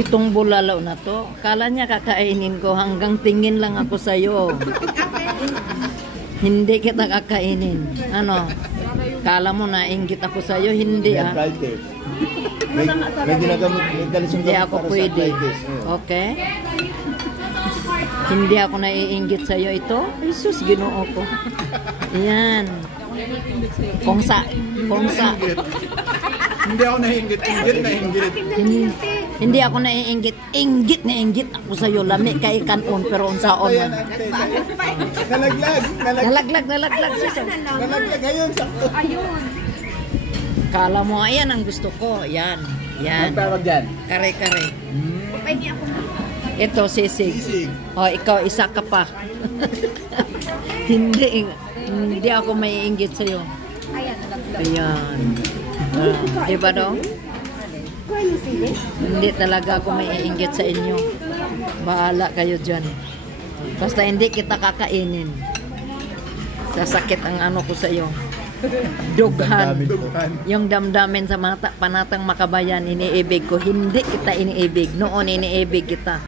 Itong bulalo na to, kala niya kakainin ko, hanggang tingin lang ako sa'yo. Hindi kita kakainin. Ano? Kala mo na inggit ako sa'yo, hindi ah. Hindi ako pwede. Okay? Hindi ako naiinggit sa'yo ito. Jesus, Ginoo ko. Yan. Kongsa. Hindi ako nainggit. Hindi ako naiinggit. Inggit ako sa'yo. Lami ka ikanon, pero unsaon man. Nalaglag. Nalaglag. Nalaglag, ayun, sakto. Ayun. Kala mo, ayan ang gusto ko. Yan. Ang tawag dyan? Kare-kare. Pwede ako. Ito, sisig. O, ikaw, isa ka pa. Hindi ako maiinggit sa'yo. Ayan, nalaglag. Ayan. Diba daw? Hindi talaga ako maiinggit sa inyo. Bahala kayo dyan. Basta hindi kita kakainin. Sasakit ang ano ko sa iyo. Dughan. Yung damdamin sa mga panatang makabayan, iniibig ko. Hindi kita iniibig. Noon iniibig kita.